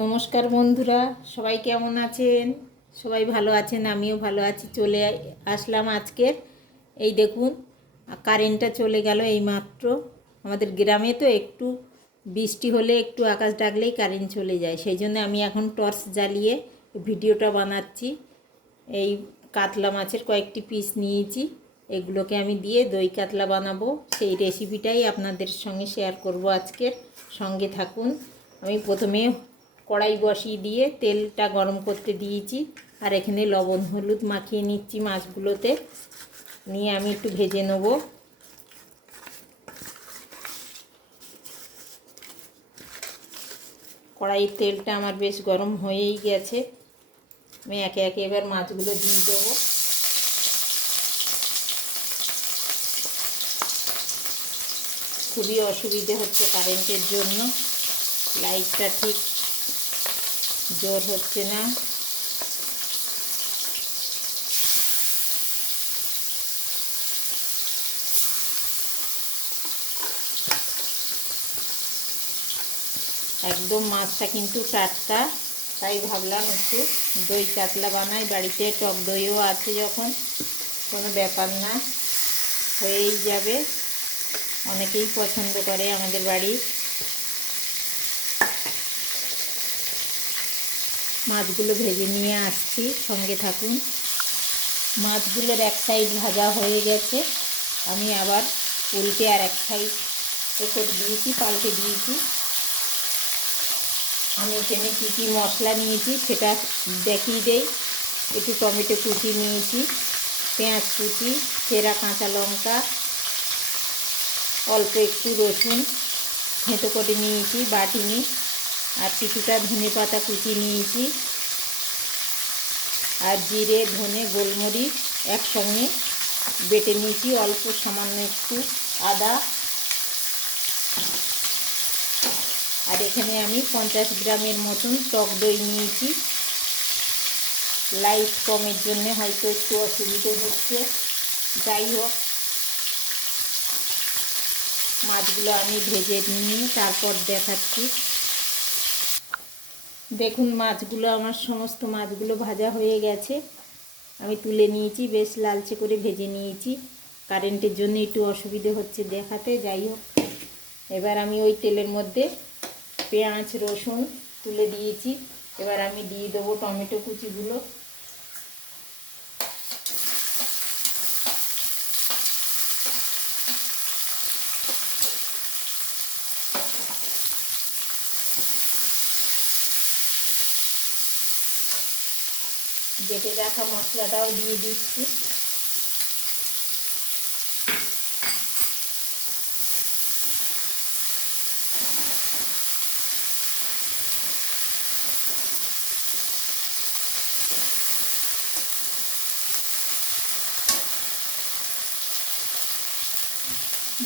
নমস্কার বন্ধুরা, সবাই কেমন আছেন? সবাই ভালো আছেন, আমিও ভালো আছি। চলে আসলাম আজকের। এই দেখুন, কারেন্টটা চলে গেল এইমাত্র। আমাদের গ্রামে তো একটু বৃষ্টি হলে, একটু আকাশ ডাকলেই কারেন্ট চলে যায়। সেই জন্য আমি এখন টর্চ জ্বালিয়ে ভিডিওটা বানাচ্ছি। এই কাতলা মাছের কয়েকটি পিস নিয়েছি, এগুলোকে আমি দিয়ে দই কাতলা বানাবো। সেই রেসিপিটাই আপনাদের সঙ্গে শেয়ার করব আজকের। সঙ্গে থাকুন। আমি প্রথমে কড়াই বসিয়ে দিয়ে তেলটা গরম করতে দিয়েছি, আর এখানে লবণ হলুদ মাখিয়ে নিচ্ছি মাছগুলোতে। নিয়ে আমি একটু ভেজে নেব। কড়াইয়ের তেলটা আমার বেশ গরম হয়েই গেছে। আমি একে একে এবার মাছগুলো দিয়ে দেবো। খুবই অসুবিধে হচ্ছে কারেন্টের জন্য, লাইটটা ঠিক জোর হচ্ছে না। একদম মাছটা কিন্তু টাটকা, তাই ভাবলাম একটু দই কাতলা বানাই। বাড়িতে টক দইও আছে যখন, কোনো ব্যাপার না, হয়েই যাবে। অনেকেই পছন্দ করে আমাদের বাড়ির। মাছগুলো ভেজে নিয়ে আসছি, সঙ্গে থাকুন। মাছগুলোর এক সাইড ভাজা হয়ে গেছে, আমি আবার উল্টে আর এক সাইড করে দিয়েছি, পাল্টে দিয়েছি। আমি এখানে কী কী মশলা নিয়েছি সেটা দেখিয়ে দেই। একটু টমেটো কুচি নিয়েছি, পেঁয়াজ কুচি, চেরা কাঁচা লঙ্কা, অল্প একটু রসুন থেঁতো করে নিয়েছি বাটিনি, আর কিছুটা ধনে পাতা কুচি নিয়েছি, আর জিরে ধনে গোলমরিচ একসঙ্গে বেটে নিয়েছি, অল্প সামান্য একটু আদা। আর এখানে আমি 50 গ্রামের মতন টক দই নিয়েছি। লাইট কমের জন্য হয়তো একটু অসুবিধে হচ্ছে, যাই হোক। মাছগুলো আমি ভেজে নিয়ে তারপর দেখাচ্ছি। দেখুন, মাছগুলো আমার সমস্ত মাছগুলো ভাজা হয়ে গেছে, আমি তুলে নিয়েছি, বেশ লালচে করে ভেজে নিয়েছি। কারেন্টের জন্য একটু অসুবিধে হচ্ছে দেখাতে, যাই হোক। এবার আমি ওই তেলের মধ্যে পেঁয়াজ রসুন তুলে দিয়েছি। এবার আমি দিয়ে দেবো টমেটো কুচিগুলো। বেটে রাখা মশলাটাও দিয়ে দিচ্ছি।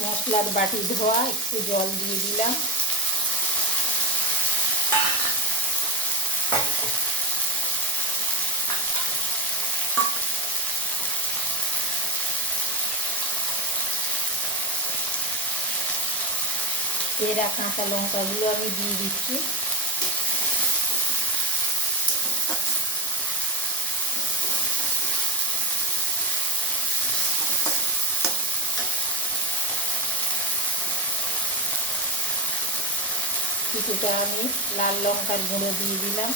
মশলার বাটি ধোয়া একটু জল দিয়ে দিলাম। চেরা কাঁচা লঙ্কাগুলো আমি দিয়ে দিচ্ছি। কিছুটা আমি লাল লঙ্কার গুঁড়ো দিয়ে দিলাম।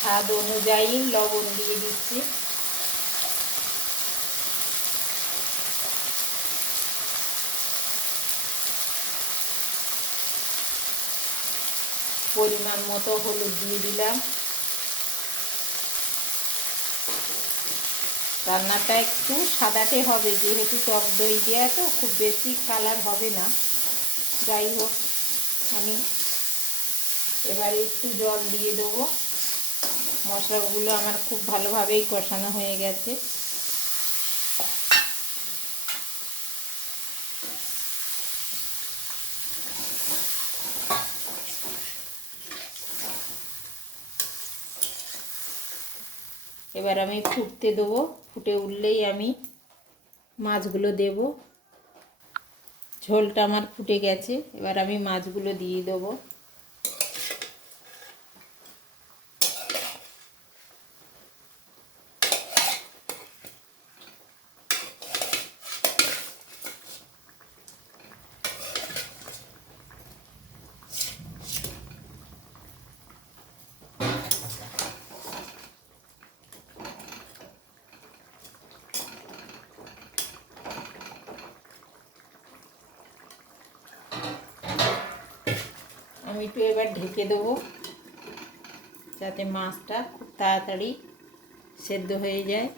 স্বাদ অনুযায়ী লবণ দিয়ে দিচ্ছি। পরিমাণ মতো হলুদ দিয়ে দিলাম। রান্নাটা একটু সাদাটে হবে, যেহেতু টক দই দেওয়া, তো খুব বেশি কালার হবে না। যাই হোক, আমি এবারে একটু জল দিয়ে দেবো। মশলাগুলো আমার খুব ভালোভাবেই কষানো হয়ে গেছে। এবার আমি ফুটতে দেবো। ফুটে উঠলেই আমি মাছগুলো দেব। ঝোলটা আমার ফুটে গেছে, এবার আমি মাছগুলো দিয়ে দেবো। আমি একটু এবার ঢেকে দেবো যাতে মাছটা খুব তাড়াতাড়ি সেদ্ধ হয়ে যায়।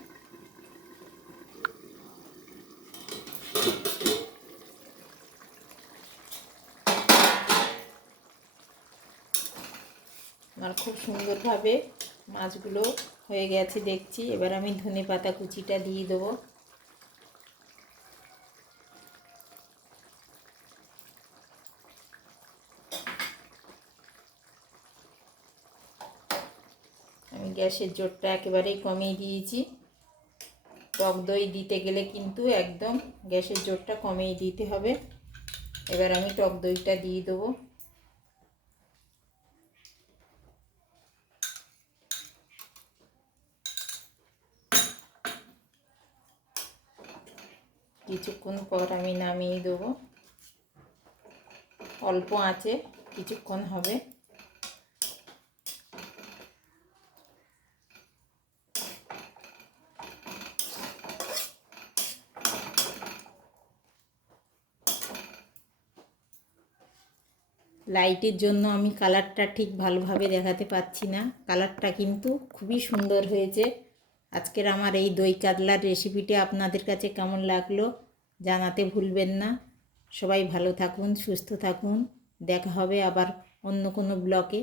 আমার খুব সুন্দরভাবে মাছগুলো হয়ে গেছে দেখছি। এবার আমি ধনেপাতা কুচিটা দিয়ে দেবো। আমি গ্যাসের জোরটা একেবারেই কমিয়ে দিয়েছি। টক দই দিতে গেলে কিন্তু একদম গ্যাসের জোরটা কমিয়ে দিতে হবে। এবার আমি টক দইটা দিয়ে দেবো। কিছুক্ষণ পর আমি নামিয়ে দেবো। অল্প আঁচে কিছুক্ষণ হবে। লাইটের জন্য আমি কালারটা ঠিক ভালোভাবে দেখাতে পাচ্ছি না। কালারটা কিন্তু খুবই সুন্দর হয়েছে। আজকের আমার এই দই কাতলার রেসিপিটি আপনাদের কাছে কেমন লাগলো জানাতে ভুলবেন না। সবাই ভালো থাকুন, সুস্থ থাকুন। দেখা হবে আবার অন্য কোনো ব্লগে।